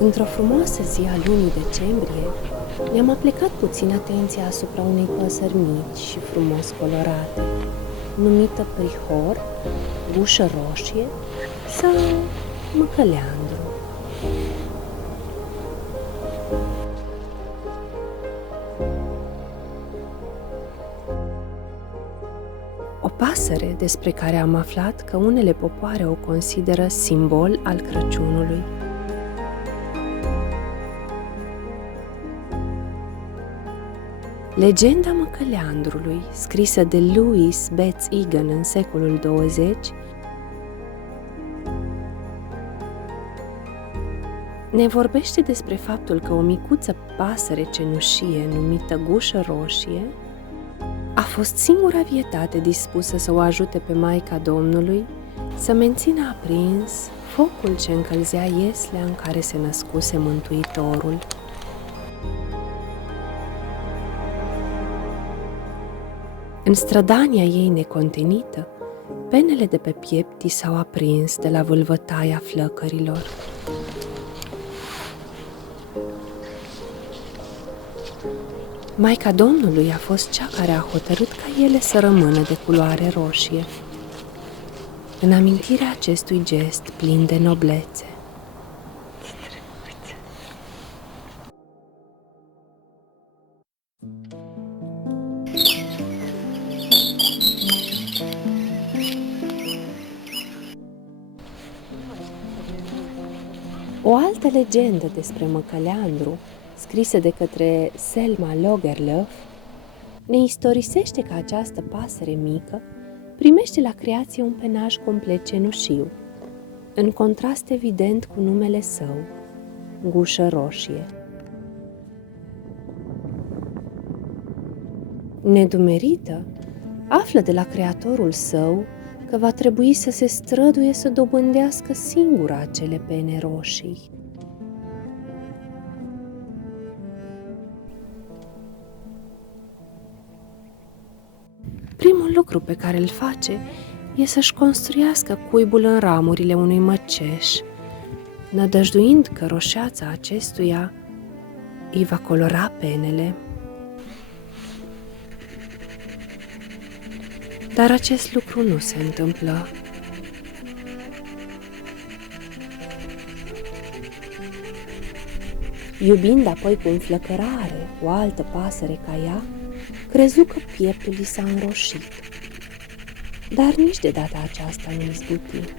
Într-o frumoasă zi a lunii decembrie, ne-am aplicat puțin atenția asupra unei păsări mici și frumos colorate, numită prihor, gușă roșie sau măcăleandru. O pasăre despre care am aflat că unele popoare o consideră simbol al Crăciunului. Legenda măcăleandrului, scrisă de Louis Betts Egan în secolul 20, ne vorbește despre faptul că o micuță pasăre cenușie numită gușă roșie a fost singura vietate dispusă să o ajute pe Maica Domnului să mențină aprins focul ce încălzea ieslea în care se născuse Mântuitorul. În strădania ei necontenită, penele de pe piept i s-au aprins de la vâlvătaia flăcărilor. Maica Domnului a fost cea care a hotărât ca ele să rămână de culoare roșie, în amintirea acestui gest plin de noblețe. O altă legendă despre măcăleandru, scrisă de către Selma Lagerlöf, ne istorisește că această pasăre mică primește la creație un penaj complet cenușiu, în contrast evident cu numele său, gușă roșie. Nedumerită, află de la creatorul său că va trebui să se străduie să dobândească singură acele pene roșii. Primul lucru pe care îl face e să-și construiască cuibul în ramurile unui măceș, nădăjduind că roșeața acestuia îi va colora penele. Dar acest lucru nu se întâmplă. Iubind apoi cu înflăcărare o altă pasăre ca ea, crezu că pieptul i s-a înroșit. Dar nici de data aceasta nu izbuti.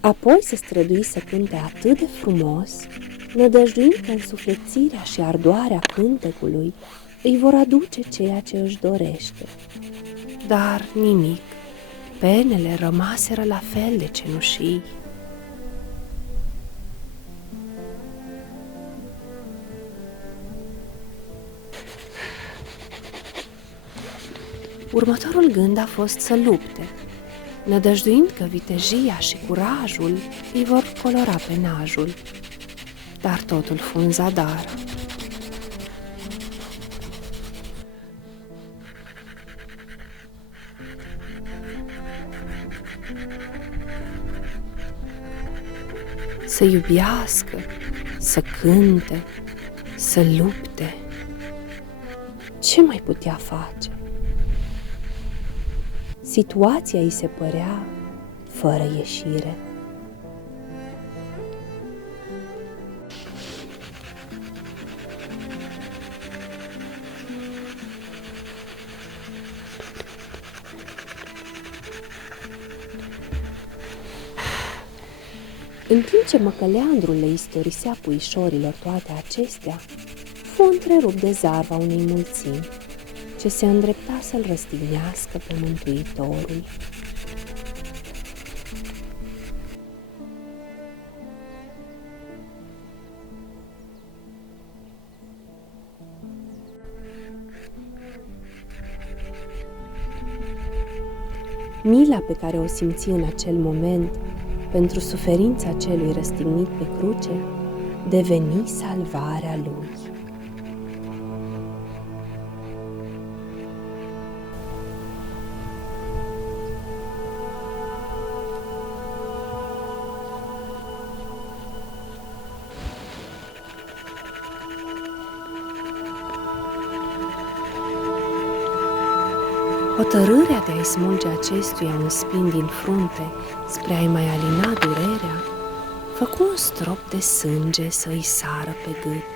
Apoi se strădui să cânte atât de frumos, nădăjduind că însuflețirea și ardoarea cântecului îi vor aduce ceea ce își dorește. Dar nimic, penele rămaseră la fel de cenușii. Următorul gând a fost să lupte, nădăjduind că vitejia și curajul îi vor colora penajul. Dar totul fu în zadar. Să iubească, să cânte, să lupte. Ce mai putea face? Situația îi se părea fără ieșire. În timp ce măcăleandrul le istorisea puișorilor toate acestea, fu întrerupt de zarva unei mulțimi, ce se îndrepta să-l răstignească pe Mântuitorul. Mila pe care o simți în acel moment pentru suferința celui răstignit pe cruce deveni salvarea lui. Hotărârea de a-i smulge acestuia un spin din frunte spre a-i mai alina durerea, făcu un strop de sânge să-i sară pe gât.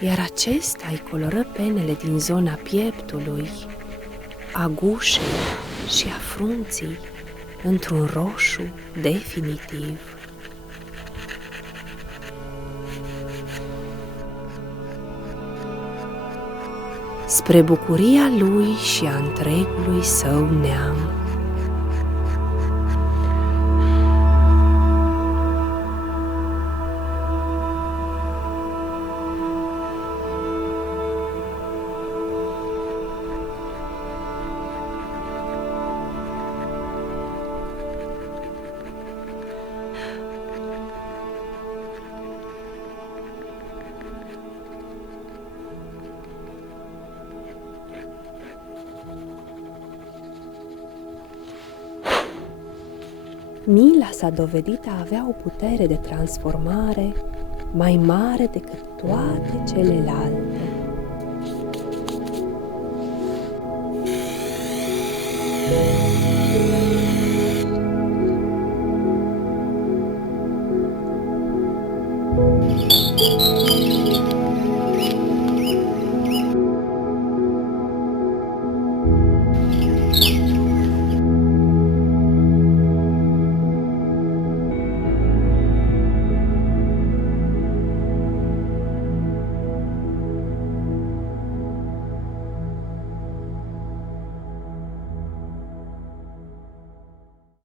Iar acesta îi coloră penele din zona pieptului, a gușei și a frunții într-un roșu definitiv. Spre bucuria lui și a întregului său neam. Mila s-a dovedit a avea o putere de transformare mai mare decât toate celelalte.